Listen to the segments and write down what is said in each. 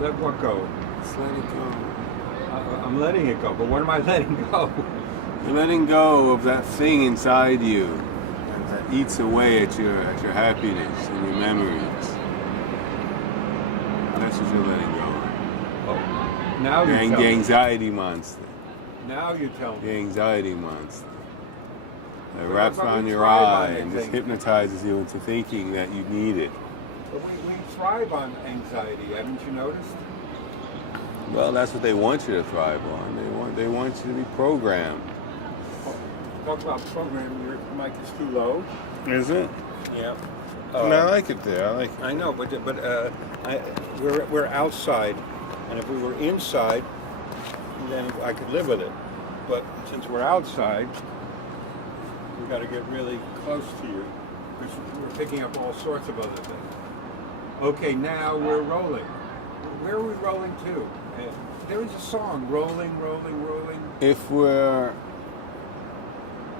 Let what go? Just let it go. I'm letting it go, but what am I letting go? You're letting go of that thing inside you that eats away at your happiness and your memories. That's what you're letting go of. Oh, now you tell The me. anxiety monster. Now you tell The me. anxiety monster. That But wraps we around your thrive on eye it, and just thing. hypnotizes you into thinking that you need it. But we thrive on anxiety, haven't you noticed? Well, that's what they want you to thrive on. They want you to be programmed. Talk about programming, your mic is too low. Is it? Yeah. I like it there. I like it. I know, but we're outside, and if we were inside, then I could live with it. But since we're outside, we got to get really close to you, because we're picking up all sorts of other things. Okay, now we're rolling. Where are we rolling to? There is a song, rolling, rolling, rolling. If we're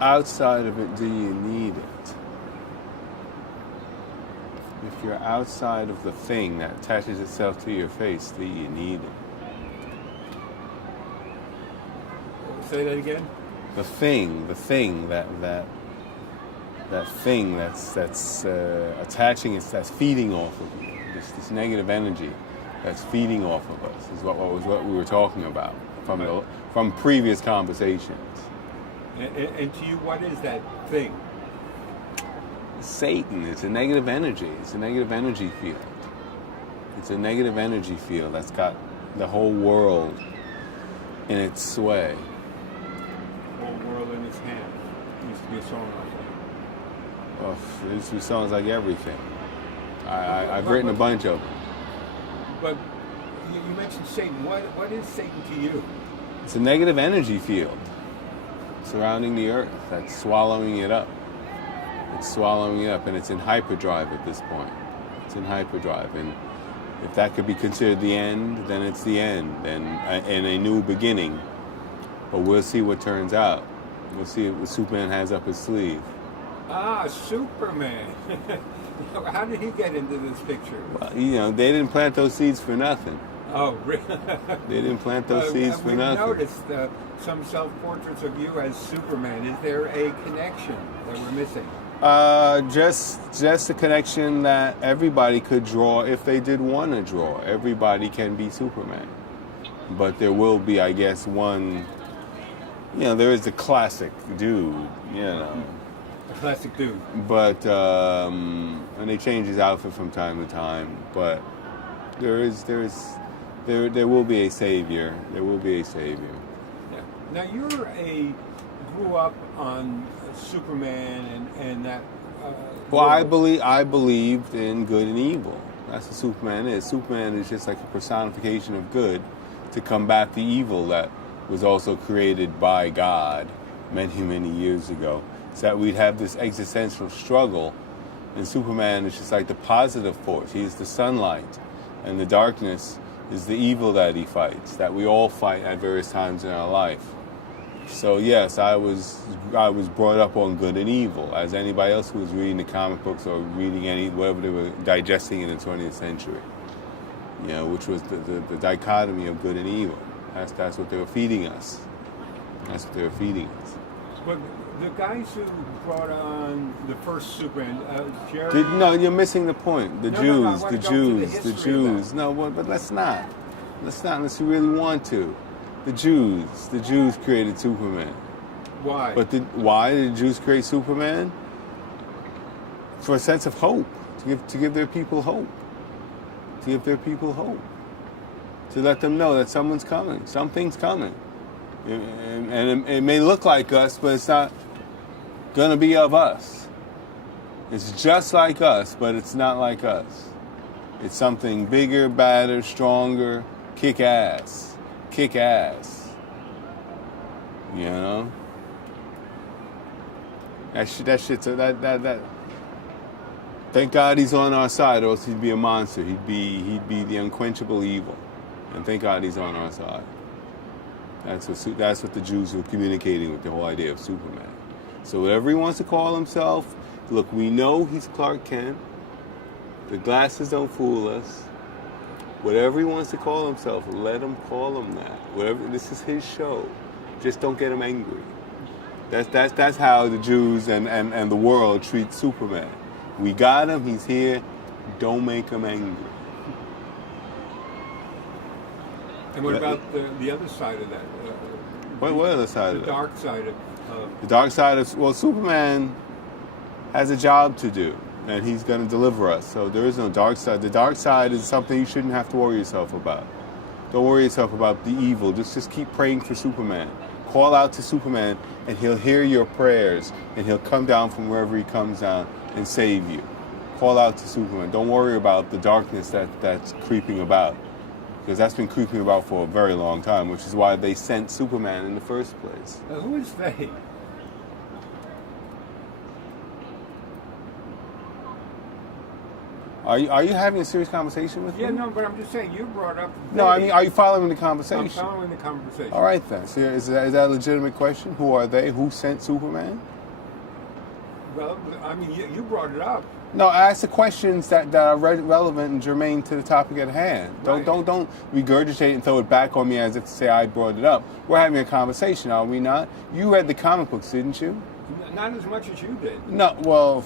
outside of it, do you need it? If you're outside of the thing that attaches itself to your face, do you need it? Say that again? The thing that thing that's attaching, that's feeding off of you. This negative energy that's feeding off of us is what we were talking about from previous conversations. And to you, what is that thing? Satan. It's a negative energy. It's a negative energy field. It's a negative energy field that's got the whole world in its sway. Whole world in its hand. It used to be a song like that. Oh, it used to be songs like everything. I've written a bunch of them. But you mentioned Satan. What is Satan to you? It's a negative energy field surrounding the earth that's swallowing it up. It's swallowing it up, and it's in hyperdrive at this point. It's in hyperdrive, and if that could be considered the end, then it's the end, and a new beginning. But we'll see what turns out. We'll see what Superman has up his sleeve. Ah, Superman. How did he get into this picture? Well, they didn't plant those seeds for nothing. Oh, really? They didn't plant those seeds for nothing. We've noticed some self-portraits of you as Superman. Is there a connection that we're missing? Just a connection that everybody could draw if they did want to draw. Everybody can be Superman. But there will be, I guess, one, there is the classic dude, A classic dude. But, and they change his outfit from time to time, but there will be a savior. There will be a savior. Yeah. Now grew up on Superman and that. Well, I believed in good and evil. That's what Superman is. Superman is just like a personification of good to combat the evil that was also created by God many, many years ago. So that we'd have this existential struggle, and Superman is just like the positive force. He's the sunlight, and the darkness is the evil that he fights, that we all fight at various times in our life. So yes, I was brought up on good and evil, as anybody else who was reading the comic books or reading whatever they were digesting in the 20th century. Which was the dichotomy of good and evil. That's what they were feeding us. That's what they were feeding us. But the guys who brought on the first Superman, Jerry... No, you're missing the point. The Jews. No, but let's not unless you really want to. The Jews created Superman. Why? But why did the Jews create Superman? For a sense of hope, to give their people hope. To give their people hope. To let them know that someone's coming, something's coming. And it may look like us, but it's not going to be of us. It's just like us, but it's not like us. It's something bigger, badder, stronger, kick ass. Kick ass. That thank God he's on our side, or else he'd be a monster. He'd be the unquenchable evil. And thank God he's on our side. That's what the Jews were communicating with the whole idea of Superman. So whatever he wants to call himself, look, we know he's Clark Kent. The glasses don't fool us. Whatever he wants to call himself, let him call him that. Whatever. This is his show. Just don't get him angry. That's how the Jews and the world treat Superman. We got him. He's here. Don't make him angry. And what about the other side of that? What other side of that? The dark side of... The dark side of... Well, Superman has a job to do, and he's going to deliver us. So there is no dark side. The dark side is something you shouldn't have to worry yourself about. Don't worry yourself about the evil. Just keep praying for Superman. Call out to Superman, and he'll hear your prayers, and he'll come down from wherever he comes down and save you. Call out to Superman. Don't worry about the darkness that's creeping about, because that's been creeping about for a very long time, which is why they sent Superman in the first place. Who is they? Are you having a serious conversation with me? Yeah, no, but I'm just saying, you brought up... No, I mean, are you following the conversation? I'm following the conversation. All right, then. So is that a legitimate question? Who are they? Who sent Superman? Well, I mean, you brought it up. No, I asked the questions that are relevant and germane to the topic at hand. Right. Don't regurgitate and throw it back on me as if to say I brought it up. We're having a conversation, are we not? You read the comic books, didn't you? Not as much as you did. No, well...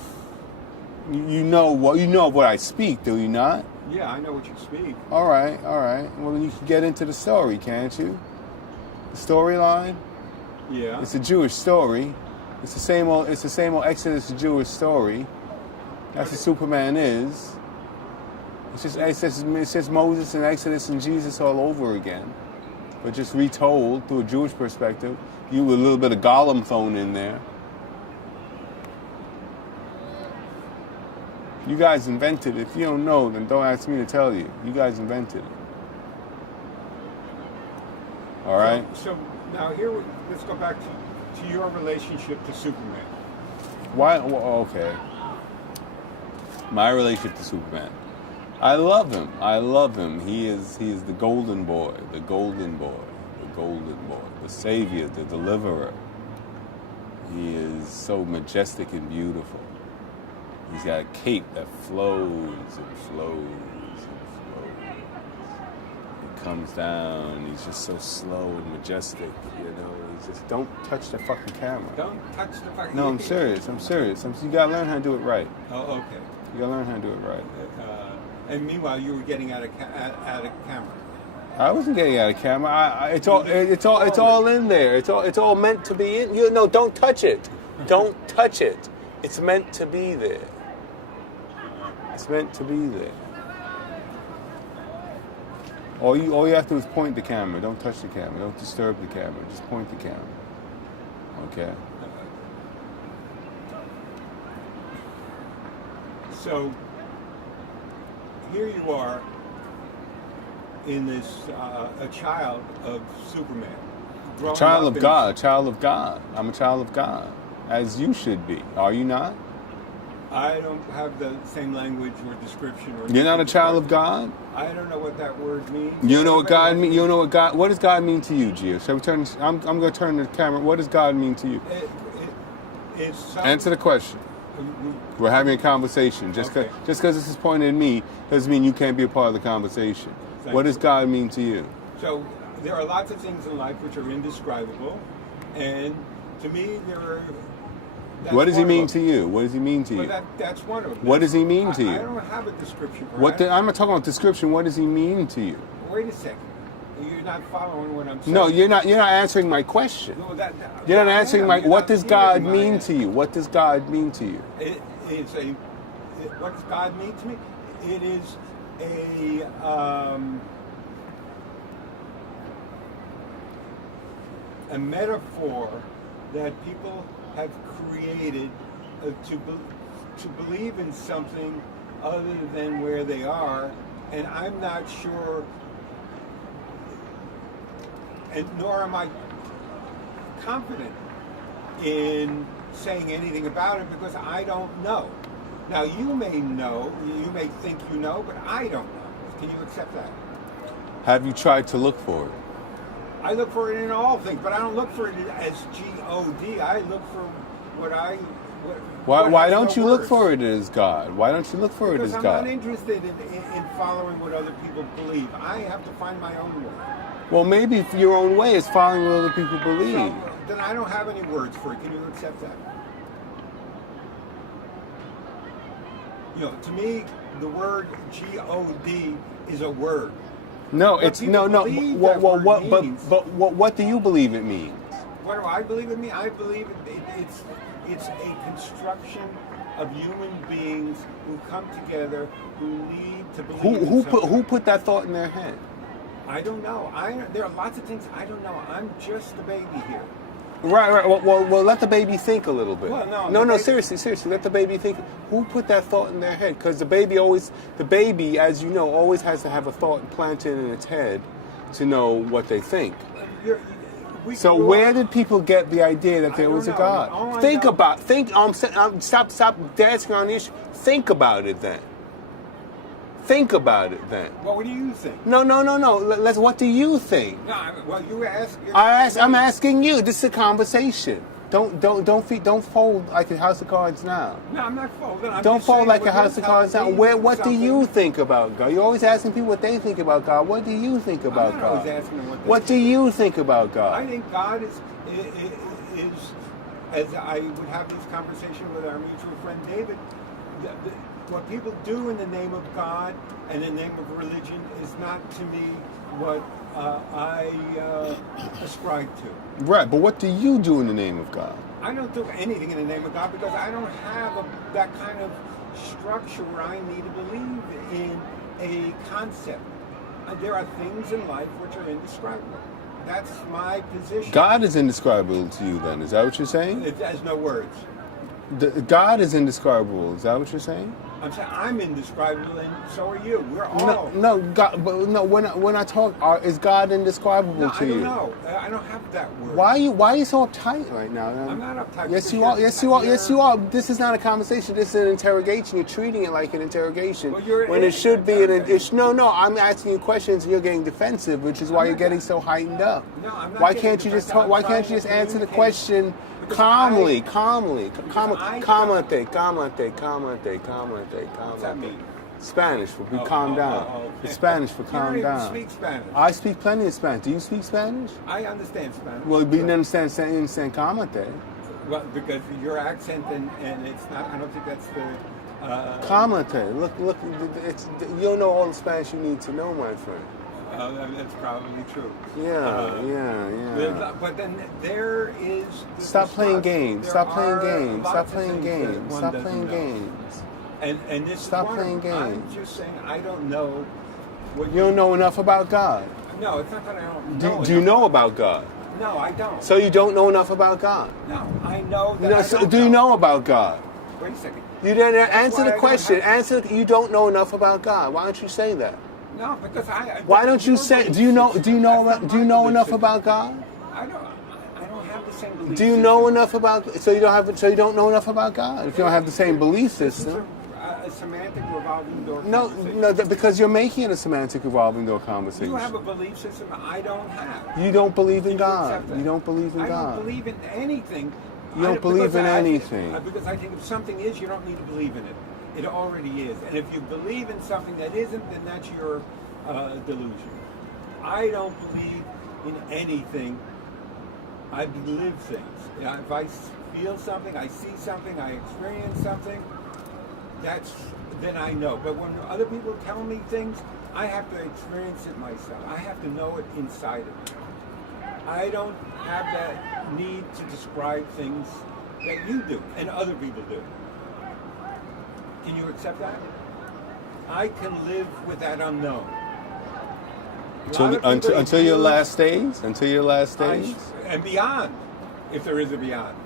You know what I speak, do you not? Yeah, I know what you speak. All right. Well, you can get into the story, can't you? The storyline. Yeah. It's a Jewish story. It's the same old Exodus Jewish story. That's what Superman is. It's just Moses and Exodus and Jesus all over again, but just retold through a Jewish perspective. You with a little bit of Gollum thrown in there. You guys invented it. If you don't know, then don't ask me to tell you. You guys invented it. All right? So now let's go back to your relationship to Superman. Why? Well, okay. My relationship to Superman. I love him. He is the golden boy, the savior, the deliverer. He is so majestic and beautiful. He's got a cape that flows and flows and flows. He comes down. He's just so slow and majestic, you know. He's just, don't touch the fucking camera. Don't touch the fucking... No, I'm serious. You gotta learn how to do it right. Oh, okay. You gotta learn how to do it right. And meanwhile, you were getting out of camera. I wasn't getting out of camera. It's all in there. It's all meant to be in. No, don't touch it. Don't touch it. It's meant to be there. It's meant to be there. All you have to do is point the camera. Don't touch the camera. Don't disturb the camera. Just point the camera. Okay? So, here you are in this, a child of Superman. A child of God. I'm a child of God. As you should be. Are you not? I don't have the same language or description. You're not a child of God? I don't know what that word means. You know what God means? You know what does God mean to you, Geo? Shall we turn? I'm going to turn the camera. What does God mean to you? Answer the question. We're having a conversation. Just because this is pointed at me doesn't mean you can't be a part of the conversation. What does God mean to you? So there are lots of things in life which are indescribable, and to me there are... What does he mean to you? What does he mean to you? Well, that's one of them. What does he mean to you? I don't have a description for it. I'm not talking about description. What does he mean to you? Wait a second. You're not following what I'm saying. No, you're not answering my question. No, you're not answering my... What does God mean to you? What does God mean to you? What does God mean to me? It is a metaphor that people have created to believe in something other than where they are, and I'm not sure, and nor am I confident in saying anything about it because I don't know. Now you may know, you may think you know, but I don't know. Can you accept that? Have you tried to look for it? I look for it in all things, but I don't look for it as G-O-D. I look for what I Why has don't no you look words? for it as God? Why don't you look for it Because as I'm God? not interested in following what other people believe. I have to find my own way. Well, maybe if your own way is following what other people believe. So then I don't have any words for it. Can you accept that? To me, the word God is a word. No, But it's people no. believe Well, that well, word what? means. But what do you believe it means? What do I believe in me? I believe it's a construction of human beings who come together, who need to believe in something. Who put that thought in their head? I don't know. There are lots of things I don't know. I'm just a baby here. Right. Well, let the baby think a little bit. Well, no, no, the baby- seriously, let the baby think. Who put that thought in their head? Because the baby, as you know, always has to have a thought planted in its head to know what they think. So where did people get the idea that there was a God? Stop dancing on the issue. Think about it then. Think about it then. Well, what do you think? No. What do you think? No, well, you ask. I'm asking you. This is a conversation. Don't fold like a house of cards now. No, I'm not folding. Don't fold like a house of cards now. What do you think about God? You're always asking people what they think about God. What do you think about I'm not God? always asking them What do you think about God? I think God is, as I would have this conversation with our mutual friend David, what people do in the name of God and in the name of religion is not to me what I ascribe to. Right, but what do you do in the name of God? I don't do anything in the name of God because I don't have that kind of structure where I need to believe in a concept. There are things in life which are indescribable. That's my position. God is indescribable to you then, is that what you're saying? It has no words. God is indescribable, is that what you're saying? I'm saying I'm indescribable, and so are you. We're all. When I talk, is God indescribable to you? I don't know. I don't have that word. Why are you so uptight right now? I'm not uptight. Yes, you are. Yes, you are. This is not a conversation. This is an interrogation. You're treating it like an interrogation when it should be No, I'm asking you questions, and you're getting defensive, which is why you're getting so heightened up. No, I'm not. Why can't you just talk? Why can't you just answer the question calmly? Calmate. What's that mean? Spanish for calm down. Okay. It's Spanish for calm You don't down. even speak Spanish. I speak plenty of Spanish. Do you speak Spanish? I understand Spanish. Well, you didn't understand calmate. Well, because your accent and it's not. I don't think that's the. Calmate. Look. You don't know all the Spanish you need to know, my friend. That's probably true. Yeah. But then there is. Stop playing games. Stop playing games. Stop playing games. Stop playing games. And this Stop is playing games. I'm just saying I don't know what You don't know enough about God. No, it's not that I don't know. Do you know about God? No, I don't. So you don't know enough about God? No, I know that. Do you know about God? Wait a second. You didn't answer the question. You don't know enough about God. Why don't you say that? No, because Why don't you say? Do you know enough about God? I don't have the same belief. Do you know enough about? So you don't know enough about God if you don't have the same belief system. A semantic revolving door. No, because you're making it a semantic revolving door conversation. You have a belief system I don't have. You don't believe in God. You don't believe in God. I don't believe in anything. You don't believe in anything. Because I think if something is, you don't need to believe in it. It already is. And if you believe in something that isn't, then that's your delusion. I don't believe in anything. I live things. If I feel something, I see something, I experience something, then I know. But when other people tell me things, I have to experience it myself. I have to know it inside of me. I don't have that need to describe things that you do and other people do. Can you accept that? I can live with that unknown. Until your last days? Until your last days? And beyond, if there is a beyond.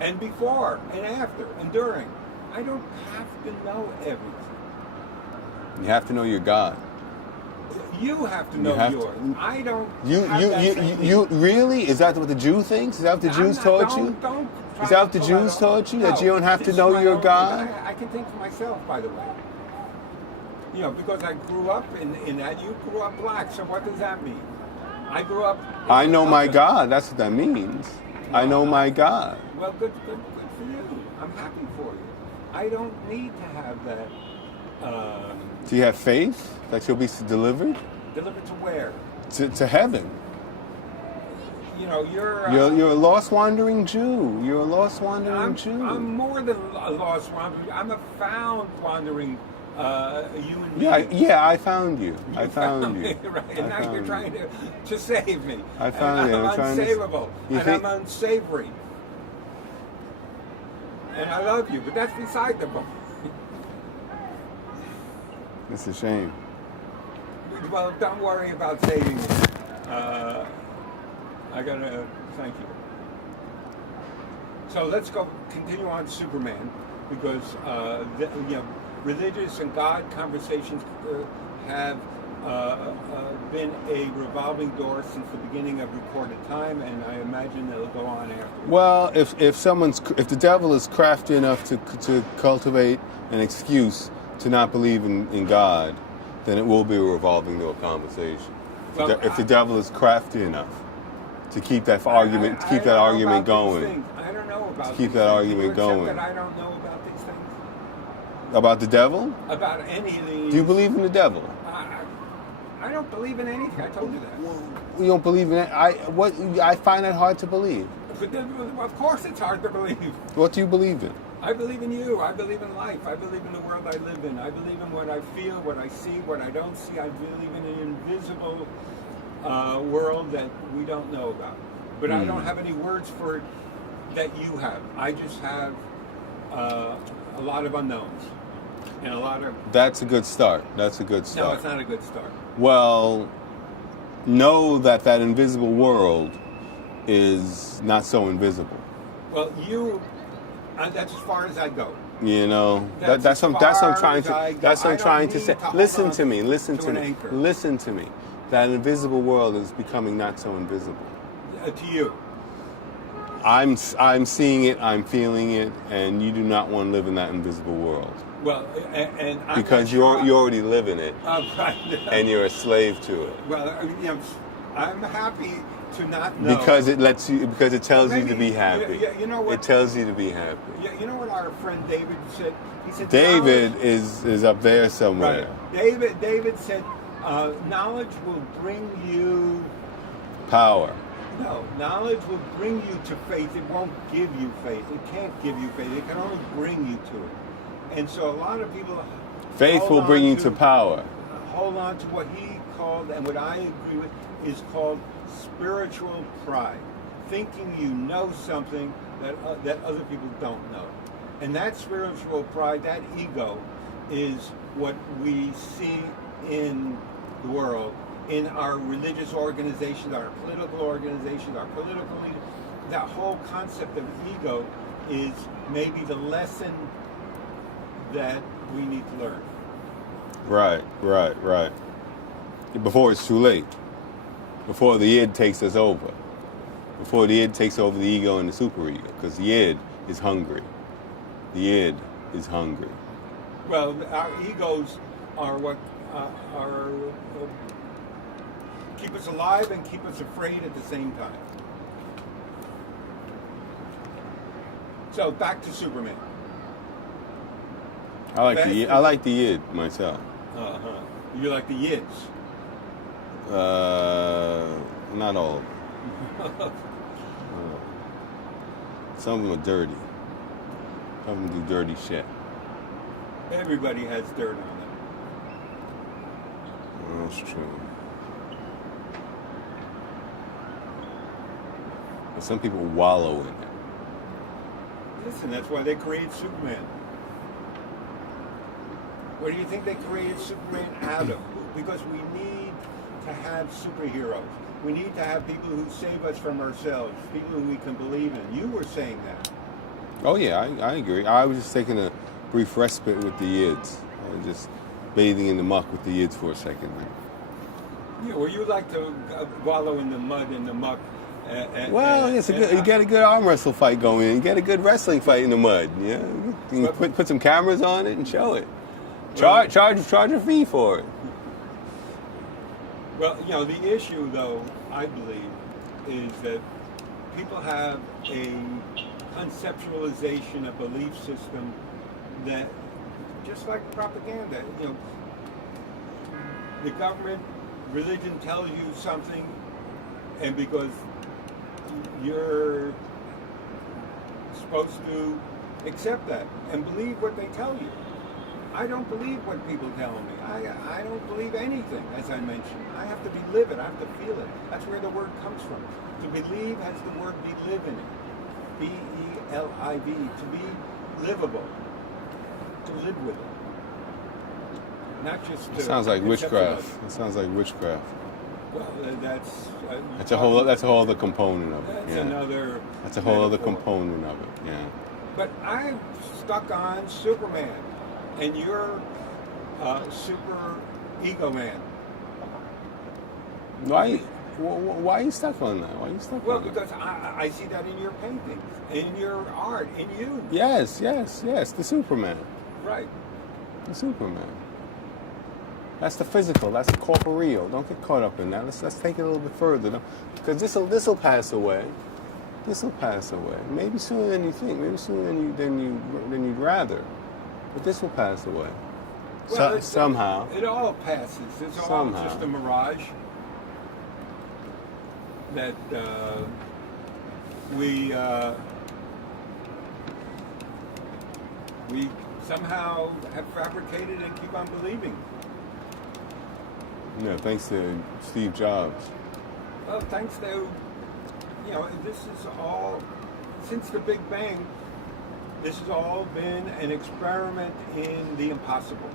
And before, and after, and during. I don't have to know everything. You have to know your God. You have to know yours. I don't. You really? Is that what the Jew thinks? Is that what the Jews taught you? Is that what the Jews taught you? That you don't have to know your God? I can think for myself, by the way. Because I grew up in that. You grew up black, so what does that mean? I grew up. I know my God. That's what that means. I know my God. Well, good for you. I'm happy for you. I don't need to have that. Do you have faith that you'll be delivered Delivered to where? to heaven? You know, you're You're a lost wandering Jew. You're a lost wandering Jew. I'm more than a lost wandering. I'm a found wandering human being. I found you. I found you. Me, right? And now you're trying to save me. I found you. I'm unsavable. And I'm unsavory. And I love you, but that's beside the point. It's a shame. Well, don't worry about saving me. I gotta thank you. So let's continue on Superman, because religious and God conversations have been a revolving door since the beginning of recorded time, and I imagine they'll go on after. Well, if the devil is crafty enough to cultivate an excuse to not believe in God, then it will be a revolving door conversation. If the devil is crafty enough to keep that argument going. I don't know about to keep that argument going. That I don't know about these things. About the devil? About any of these. Do you believe in the devil? I don't believe in anything. I told you that. You don't believe in it? I find that hard to believe. But of course it's hard to believe. What do you believe in? I believe in you. I believe in life. I believe in the world I live in. I believe in what I feel, what I see, what I don't see. I believe in an invisible world that we don't know about. But I don't have any words for it that you have. I just have a lot of unknowns. And a lot of... That's a good start. No, it's not a good start. Well, know that invisible world is not so invisible. Well, that's as far as I go. You know, that's what I'm trying to say. Listen to me. That invisible world is becoming not so invisible. To you. I'm seeing it, I'm feeling it, and you do not want to live in that invisible world. Well, and because you already live in it, and you're a slave to it. Well, I'm happy to not know, because it tells you to be happy. You know what? It tells you to be happy. You know what our friend David said? He said David is up there somewhere. Right. David said, knowledge will bring you power. No, knowledge will bring you to faith. It won't give you faith. It can't give you faith. It can only bring you to it. And so a lot of people... Faith will bring you to power. Hold on to what he called, and what I agree with, is called spiritual pride. Thinking you know something that other people don't know. And that spiritual pride, that ego, is what we see in the world, in our religious organizations, our political organizations, our political leaders. That whole concept of ego is maybe the lesson that we need to learn. Right. Before it's too late. Before the id takes us over. Before the id takes over the ego and the superego. Because the id is hungry. The id is hungry. Well, our egos are what keep us alive and keep us afraid at the same time. So back to Superman. I like the id myself. You like the yids? Not all of them. Some of them are dirty. Some of them do dirty shit. Everybody has dirt on them. That's true. But some people wallow in it. Listen, that's why they created Superman. What do you think they created Superman out of? Because we need to have superheroes. We need to have people who save us from ourselves, people who we can believe in. You were saying that. Oh yeah, I agree. I was just taking a brief respite with the yids. I was just bathing in the muck with the yids for a second. Yeah, well, you like to wallow in the mud and the muck. You get a good arm wrestle fight going. You get a good wrestling fight in the mud. Yeah, you put some cameras on it and show it. Charge a fee for it. Well, the issue, though, I believe, is that people have a conceptualization, a belief system that, just like propaganda, the government, religion tells you something, and because you're supposed to accept that and believe what they tell you. I don't believe what people tell me. I don't believe anything, as I mentioned. I have to believe it. I have to feel it. That's where the word comes from. To believe has the word believe in it. B-E-L-I-V. To be livable. To live with it. Not just to... It sounds like accept witchcraft. it. It sounds like witchcraft. Well, that's... That's a whole other component of it. That's Yeah. another... That's a whole other metaphor. component of it. Yeah. But I'm stuck on Superman, and you're super ego man. Why are you stuck on that? Why are you stuck Well, on that? because I see that in your paintings, in your art, in you. Yes, the Superman. Right. The Superman. That's the physical. That's the corporeal. Don't get caught up in that. Let's take it a little bit further, because this'll pass away. This will pass away. Maybe sooner than you think. Maybe sooner than you'd rather. But this will pass away. Well, Somehow. It all passes. It's all Somehow. just a mirage that we somehow have fabricated and keep on believing. Yeah, thanks to Steve Jobs. Well, thanks to, this is all, since the Big Bang, this has all been an experiment in the impossible.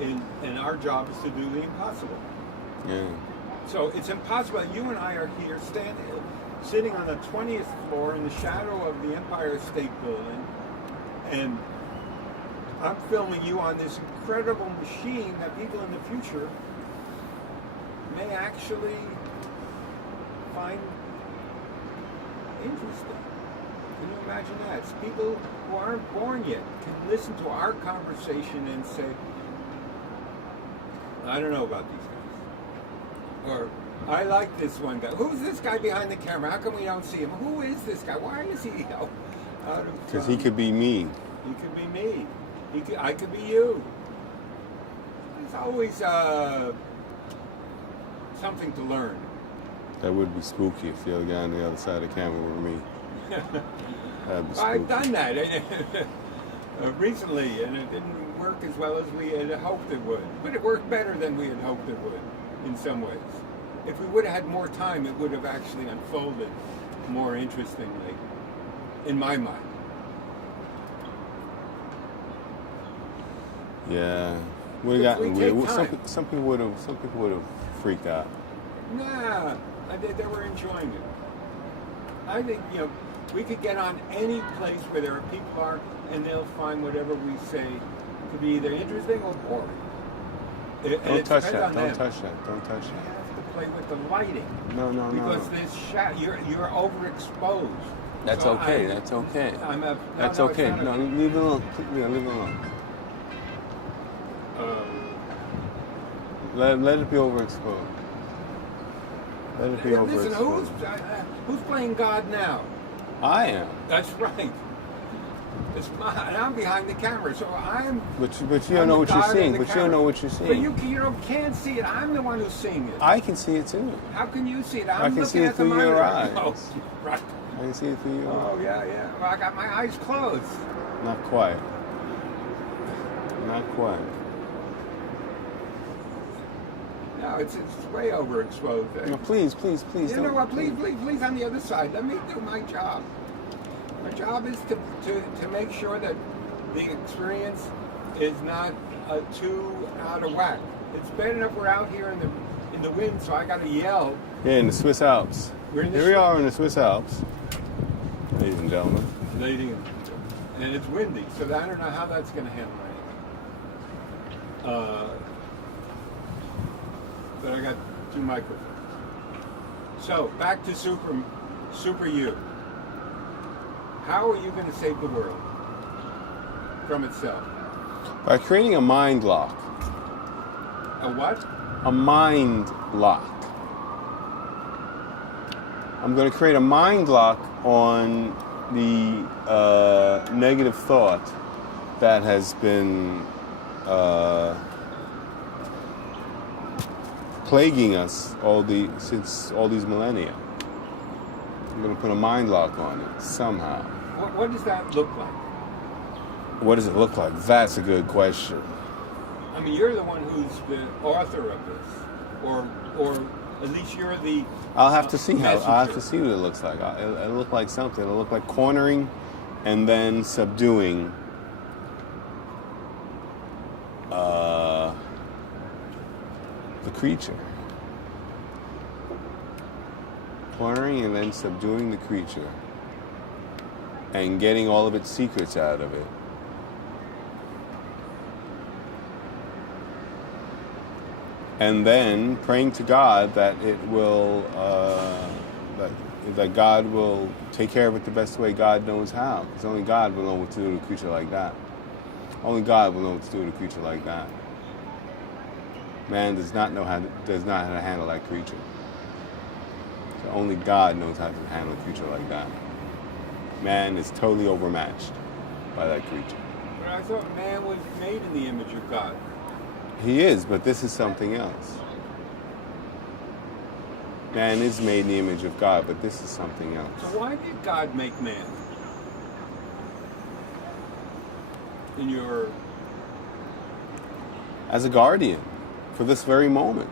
And our job is to do the impossible. Yeah. So it's impossible. You and I are here sitting on the 20th floor in the shadow of the Empire State Building, and I'm filming you on this incredible machine that people in the future may actually find interesting. Can you imagine that? It's people who aren't born yet can listen to our conversation and say, I don't know about these guys. Or, I like this one guy. Who's this guy behind the camera? How come we don't see him? Who is this guy? Why is he out of Because he could be me. He could be me. I could be you. There's always something to learn. That would be spooky if the other guy on the other side of the camera were me. That'd be spooky. I've done that recently, and it didn't work as well as we had hoped it would. But it worked better than we had hoped it would, in some ways. If we would have had more time, it would have actually unfolded more interestingly, in my mind. Yeah. Would have gotten We take weird. time. Some people would have freaked out. Nah, they were enjoying it. I think, we could get on any place where there are people are, and they'll find whatever we say to be either interesting or boring. Don't touch that. Don't them. touch that. Don't touch You that. have to play with the lighting. No. Because this you're overexposed. That's So okay. That's okay. That's it's okay. not No, okay. leave it alone. Leave it alone. Let it be overexposed. Let it be Listen, overexposed. who's playing God now? I am. That's right. And I'm behind the camera, so I'm. But you don't know what you're seeing. But you don't know what you're But seeing. you can't see it. I'm the one who's seeing it. I can see it too. How can you see it? I I'm can looking see it at the through your monitor. eyes. Oh, right. I can see it through your Oh eyes. yeah. Well, I got my eyes closed. Not quite. Not quite. No, it's way overexposed. No, please. You know don't- what? Please, on the other side. Let me do my job. My job is to make sure that the experience is not too out of whack. It's bad enough we're out here in the wind, so I got to yell. Yeah, in the Swiss Alps. We're in the Here we are in the Swiss Alps, ladies and gentlemen. Lady, and it's windy, so I don't know how that's going to handle anything. But I got 2 microphones. So back to super you. How are you going to save the world from itself? By creating a mind lock. A what? A mind lock. I'm going to create a mind lock on the negative thought that has been plaguing us since all these millennia. I'm going to put a mind lock on it somehow. What does that look like? What does it look like? That's a good question. I mean, you're the one who's the author of this, or at least you're the. I'll have to see messenger. I'll have to see what it looks like. It'll look like something. It'll look like cornering, and then subduing. The creature. Cornering and then subduing the creature, and getting all of its secrets out of it. And then praying to God that it will, that God will take care of it the best way God knows how. Because only God will know what to do to a creature like that. Only God will know what to do to a creature like that. Man does not how to handle that creature. So only God knows how to handle a creature like that. Man is totally overmatched by that creature. But I thought man was made in the image of God. He is, but this is something else. Man is made in the image of God, but this is something else. So why did God make man? In your... As a guardian, for this very moment.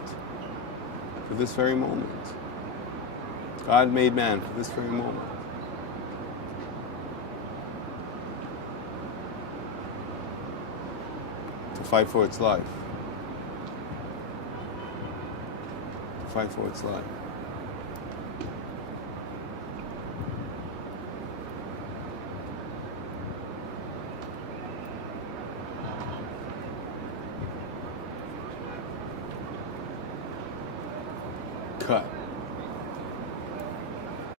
For this very moment. God made man for this very moment. To fight for its life. To fight for its life. Cut.